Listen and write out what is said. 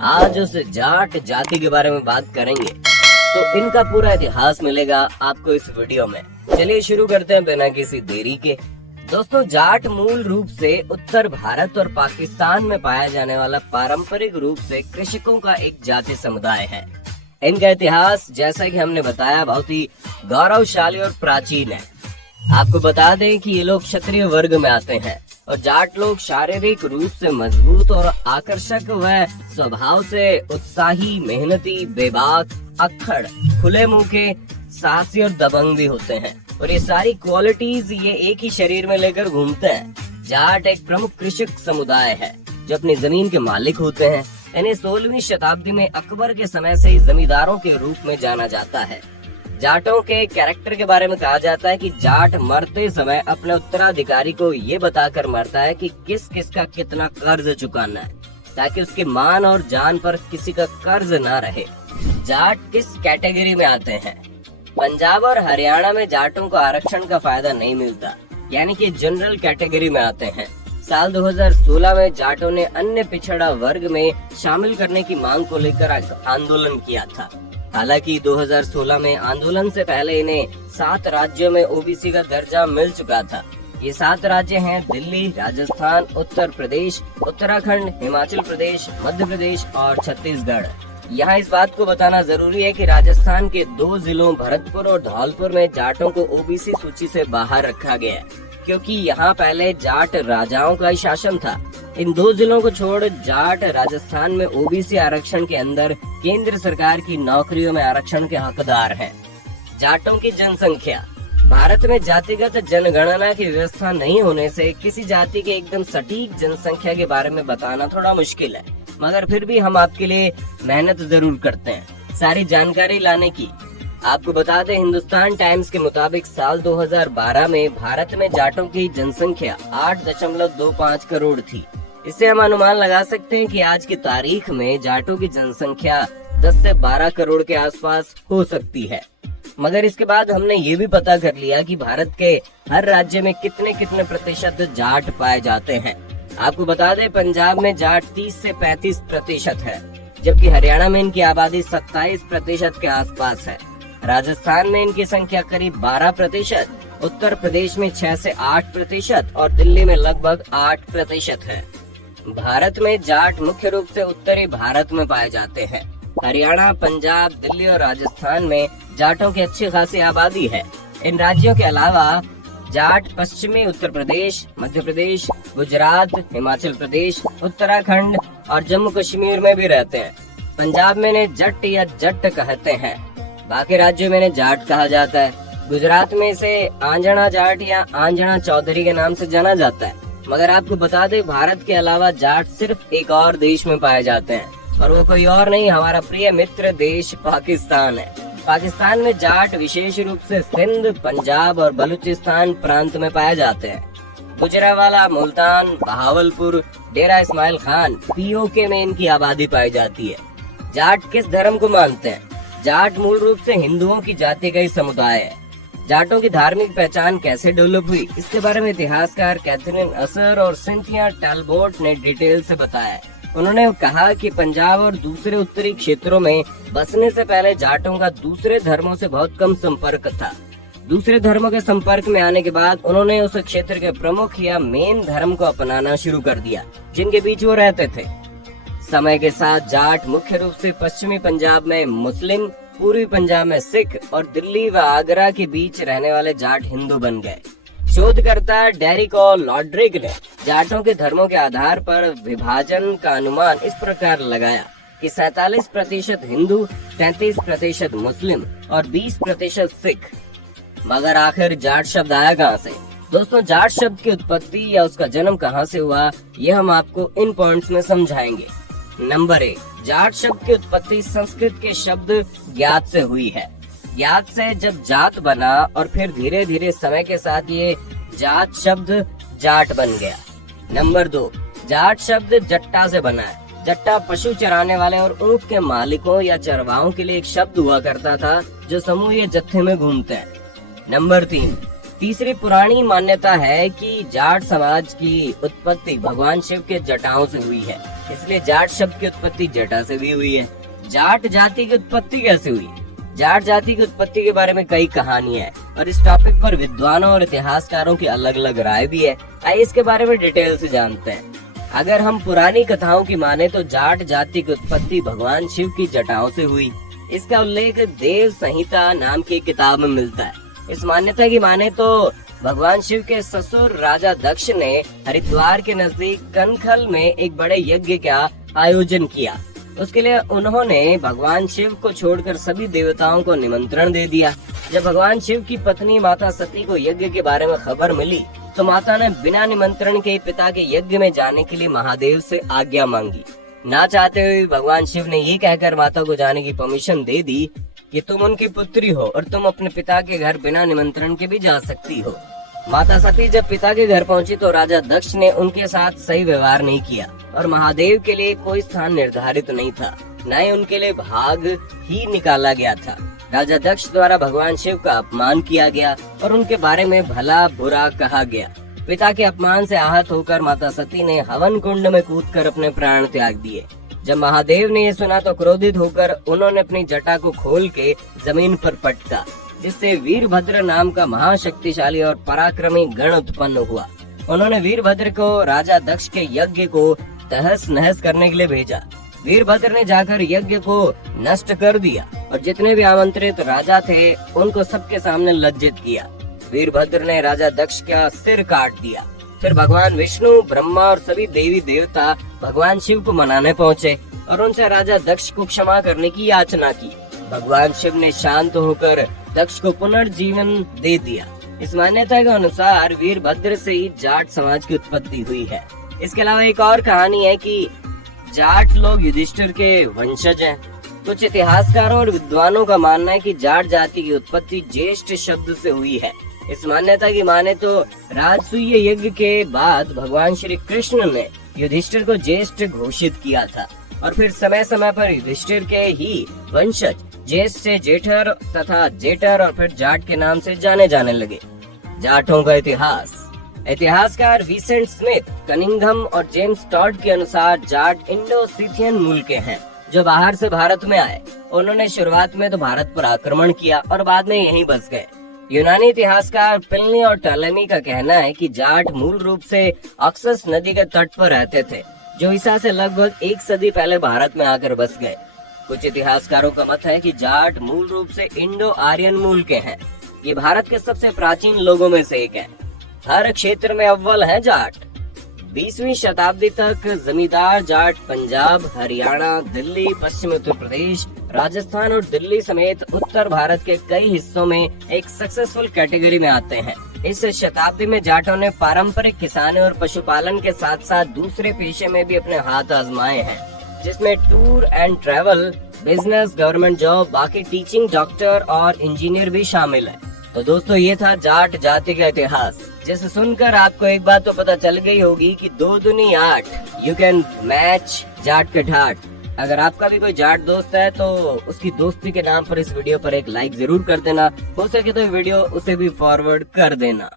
आज उस जाट जाति के बारे में बात करेंगे, तो इनका पूरा इतिहास मिलेगा आपको इस वीडियो में। चलिए शुरू करते हैं बिना किसी देरी के। दोस्तों, जाट मूल रूप से उत्तर भारत और पाकिस्तान में पाया जाने वाला पारंपरिक रूप से कृषकों का एक जाति समुदाय है। इनका इतिहास, जैसा कि हमने बताया, बहुत ही गौरवशाली और प्राचीन है। आपको बता दें कि ये लोग क्षत्रिय वर्ग में आते हैं और जाट लोग शारीरिक रूप से मजबूत और आकर्षक व स्वभाव से उत्साही, मेहनती, बेबाक, अक्खड़, खुले मुंह के, साहसी और दबंग भी होते हैं। और ये सारी क्वालिटीज ये एक ही शरीर में लेकर घूमते हैं। जाट एक प्रमुख कृषक समुदाय है जो अपनी जमीन के मालिक होते हैं। इन्हें 16वीं शताब्दी में अकबर के समय से ही जमींदारों के रूप में जाना जाता है। जाटों के कैरेक्टर के बारे में कहा जाता है कि जाट मरते समय अपने उत्तराधिकारी को ये बताकर मरता है कि किस किस का कितना कर्ज चुकाना है, ताकि उसके मान और जान पर किसी का कर्ज ना रहे। जाट किस कैटेगरी में आते हैं? पंजाब और हरियाणा में जाटों को आरक्षण का फायदा नहीं मिलता, यानी कि जनरल कैटेगरी में आते हैं। साल 2016 में जाटों ने अन्य पिछड़ा वर्ग में शामिल करने की मांग को लेकर आंदोलन किया था। हालांकि 2016 में आंदोलन से पहले इन्हें 7 राज्यों में ओबीसी का दर्जा मिल चुका था। ये 7 राज्य हैं दिल्ली, राजस्थान, उत्तर प्रदेश, उत्तराखंड, हिमाचल प्रदेश, मध्य प्रदेश और छत्तीसगढ़। यहाँ इस बात को बताना जरूरी है कि राजस्थान के 2 जिलों भरतपुर और धौलपुर में जाटों को ओबीसी सूची से बाहर रखा गया है, क्योंकि यहाँ पहले जाट राजाओं का ही शासन था। इन 2 जिलों को छोड़ जाट राजस्थान में ओबीसी आरक्षण के अंदर केंद्र सरकार की नौकरियों में आरक्षण के हकदार हैं। जाटों की जनसंख्या। भारत में जातिगत जनगणना की व्यवस्था नहीं होने से किसी जाति के एकदम सटीक जनसंख्या के बारे में बताना थोड़ा मुश्किल है, मगर फिर भी हम आपके लिए मेहनत जरूर करते हैं सारी जानकारी लाने की। आपको बता दें, हिंदुस्तान टाइम्स के मुताबिक साल 2012 में भारत में जाटों की जनसंख्या 8.25 करोड़ थी। इससे हम अनुमान लगा सकते हैं कि आज की तारीख में जाटों की जनसंख्या 10 से 12 करोड़ के आसपास हो सकती है। मगर इसके बाद हमने ये भी पता कर लिया कि भारत के हर राज्य में कितने कितने प्रतिशत जाट पाए जाते हैं। आपको बता दें, पंजाब में जाट 30 से 35% है, जबकि हरियाणा में इनकी आबादी 27% के आसपास है। राजस्थान में इनकी संख्या करीब 12%, उत्तर प्रदेश में 6 से 8% और दिल्ली में लगभग 8% है। भारत में जाट मुख्य रूप से उत्तरी भारत में पाए जाते हैं। हरियाणा, पंजाब, दिल्ली और राजस्थान में जाटों की अच्छी खासी आबादी है। इन राज्यों के अलावा जाट पश्चिमी उत्तर प्रदेश, मध्य प्रदेश, गुजरात, हिमाचल प्रदेश, उत्तराखंड और जम्मू कश्मीर में भी रहते हैं। पंजाब में इन्हें जट या जट कहते हैं, बाकी राज्यों में इन्हें जाट कहा जाता है। गुजरात में इसे आंजना जाट या आंजना चौधरी के नाम से जाना जाता है। मगर आपको बता दें, भारत के अलावा जाट सिर्फ एक और देश में पाए जाते हैं, और वो कोई और नहीं, हमारा प्रिय मित्र देश पाकिस्तान है। पाकिस्तान में जाट विशेष रूप से सिंध, पंजाब और बलूचिस्तान प्रांत में पाए जाते हैं। गुजरावाला, मुल्तान, बहावलपुर, डेरा इस्माइल खान, पीओके में इनकी आबादी पाई जाती है। जाट किस धर्म को मानते हैं? जाट मूल रूप से हिंदुओं की जाति का ही समुदाय है। जाटों की धार्मिक पहचान कैसे डेवलप हुई, इसके बारे में इतिहासकार कैथरीन असर और सिंथिया टैलबोट ने डिटेल से बताया है। उन्होंने कहा कि पंजाब और दूसरे उत्तरी क्षेत्रों में बसने से पहले जाटों का दूसरे धर्मों से बहुत कम संपर्क था। दूसरे धर्मों के संपर्क में आने के बाद उन्होंने उस क्षेत्र के प्रमुख या मेन धर्म को अपनाना शुरू कर दिया जिनके बीच वो रहते थे। समय के साथ जाट मुख्य रूप से पश्चिमी पंजाब में मुस्लिम, पूर्वी पंजाब में सिख और दिल्ली व आगरा के बीच रहने वाले जाट हिंदू बन गए। शोधकर्ता डेरिक और लॉड्रिग ने जाटों के धर्मों के आधार पर विभाजन का अनुमान इस प्रकार लगाया कि 47% हिंदू, 33% मुस्लिम और 20% सिख। मगर आखिर जाट शब्द आया कहाँ से? दोस्तों, जाट शब्द की उत्पत्ति या उसका जन्म कहाँ से हुआ, ये हम आपको इन पॉइंट्स में समझाएंगे। नंबर 1, जाट शब्द की उत्पत्ति संस्कृत के शब्द ज्ञात से हुई है। ज्ञात से जब जात बना और फिर धीरे धीरे समय के साथ ये जाट शब्द जाट बन गया। नंबर 2, जाट शब्द जट्टा से बना है। जट्टा पशु चराने वाले और ऊंट के मालिकों या चरवाहों के लिए एक शब्द हुआ करता था जो समूह या जत्थे में घूमते हैं। नंबर 3, तीसरी पुरानी मान्यता है कि जाट समाज की उत्पत्ति भगवान शिव के जटाओं से हुई है। इसलिए जाट शब्द की उत्पत्ति जटा से भी हुई है। जाट जाति की उत्पत्ति कैसे हुई? जाट जाति की उत्पत्ति के बारे में कई कहानियां हैं और इस टॉपिक पर विद्वानों और इतिहासकारों की अलग अलग राय भी है। आइए इसके बारे में डिटेल से जानते हैं। अगर हम पुरानी कथाओं की माने तो जाट जाति की उत्पत्ति भगवान शिव की जटाओं से हुई। इसका उल्लेख देव संहिता नाम की किताब में मिलता है। इस मान्यता की माने तो भगवान शिव के ससुर राजा दक्ष ने हरिद्वार के नजदीक कनखल में एक बड़े यज्ञ का आयोजन किया। उसके लिए उन्होंने भगवान शिव को छोड़कर सभी देवताओं को निमंत्रण दे दिया। जब भगवान शिव की पत्नी माता सती को यज्ञ के बारे में खबर मिली तो माता ने बिना निमंत्रण के पिता के यज्ञ में जाने के लिए महादेव से आज्ञा मांगी। ना चाहते हुए भगवान शिव ने ये कहकर माता को जाने की परमिशन दे दी कि तुम उनकी पुत्री हो और तुम अपने पिता के घर बिना निमंत्रण के भी जा सकती हो। माता सती जब पिता के घर पहुंची तो राजा दक्ष ने उनके साथ सही व्यवहार नहीं किया और महादेव के लिए कोई स्थान निर्धारित नहीं था, न ही उनके लिए भाग ही निकाला गया था। राजा दक्ष द्वारा भगवान शिव का अपमान किया गया और उनके बारे में भला बुरा कहा गया। पिता के अपमान से आहत होकर माता सती ने हवन कुंड में कूदकर अपने प्राण त्याग दिए। जब महादेव ने ये सुना तो क्रोधित होकर उन्होंने अपनी जटा को खोल के जमीन पर पटका, जिससे वीरभद्र नाम का महाशक्तिशाली और पराक्रमी गण उत्पन्न हुआ। उन्होंने वीरभद्र को राजा दक्ष के यज्ञ को तहस नहस करने के लिए भेजा। वीरभद्र ने जाकर यज्ञ को नष्ट कर दिया और जितने भी आमंत्रित राजा थे उनको सबके सामने लज्जित किया। वीरभद्र ने राजा दक्ष का सिर काट दिया। फिर भगवान विष्णु, ब्रह्मा और सभी देवी देवता भगवान शिव को मनाने पहुँचे और उनसे राजा दक्ष को क्षमा करने की याचना की। भगवान शिव ने शांत होकर दक्ष को पुनर्जीवन दे दिया। इस मान्यता के अनुसार वीरभद्र से ही जाट समाज की उत्पत्ति हुई है। इसके अलावा एक और कहानी है कि जाट लोग युधिष्ठिर के वंशज हैं। कुछ इतिहासकारों और विद्वानों का मानना है कि जाट जाति की उत्पत्ति ज्येष्ठ शब्द से हुई है। इस मान्यता की माने तो राजसूय यज्ञ के बाद भगवान श्री कृष्ण ने युधिष्ठिर को ज्येष्ठ घोषित किया था और फिर समय समय पर युधिष्ठिर के ही वंशज ज्येष्ठ से जेठर तथा जेटर और फिर जाट के नाम से जाने जाने लगे। जाटों का इतिहास। इतिहासकार विसेंट स्मिथ, कनिंघम और जेम्स टॉड के अनुसार जाट इंडो-सिथियन मूल के हैं जो बाहर से भारत में आए। उन्होंने शुरुआत में तो भारत पर आक्रमण किया और बाद में यहीं बस गए। यूनानी इतिहासकार प्लिनी और टॉलेमी का कहना है कि जाट मूल रूप से ऑक्सस नदी के तट पर रहते थे, जो ईसा से लगभग 1 सदी पहले भारत में आकर बस गए। कुछ इतिहासकारों का मत है कि जाट मूल रूप से इंडो आर्यन मूल के हैं। ये भारत के सबसे प्राचीन लोगों में से एक है। हर क्षेत्र में अव्वल है जाट। 20वीं शताब्दी तक जमींदार जाट पंजाब, हरियाणा, दिल्ली, पश्चिम उत्तर प्रदेश, राजस्थान और दिल्ली समेत उत्तर भारत के कई हिस्सों में एक सक्सेसफुल कैटेगरी में आते हैं। इस शताब्दी में जाटों ने पारंपरिक किसानी और पशुपालन के साथ साथ दूसरे पेशे में भी अपने हाथ आजमाए हैं, जिसमें tour and travel, business, government job, बाकी टीचिंग, डॉक्टर और इंजीनियर भी शामिल है। तो दोस्तों ये था जाट जाति का इतिहास, जिसे सुनकर आपको एक बात तो पता चल गई होगी कि 2 दूनी 8, यू कैन मैच जाट के ठाट। अगर आपका भी कोई जाट दोस्त है तो उसकी दोस्ती के नाम पर इस वीडियो पर एक लाइक जरूर कर देना। हो सके तो वीडियो उसे भी फॉरवर्ड कर देना।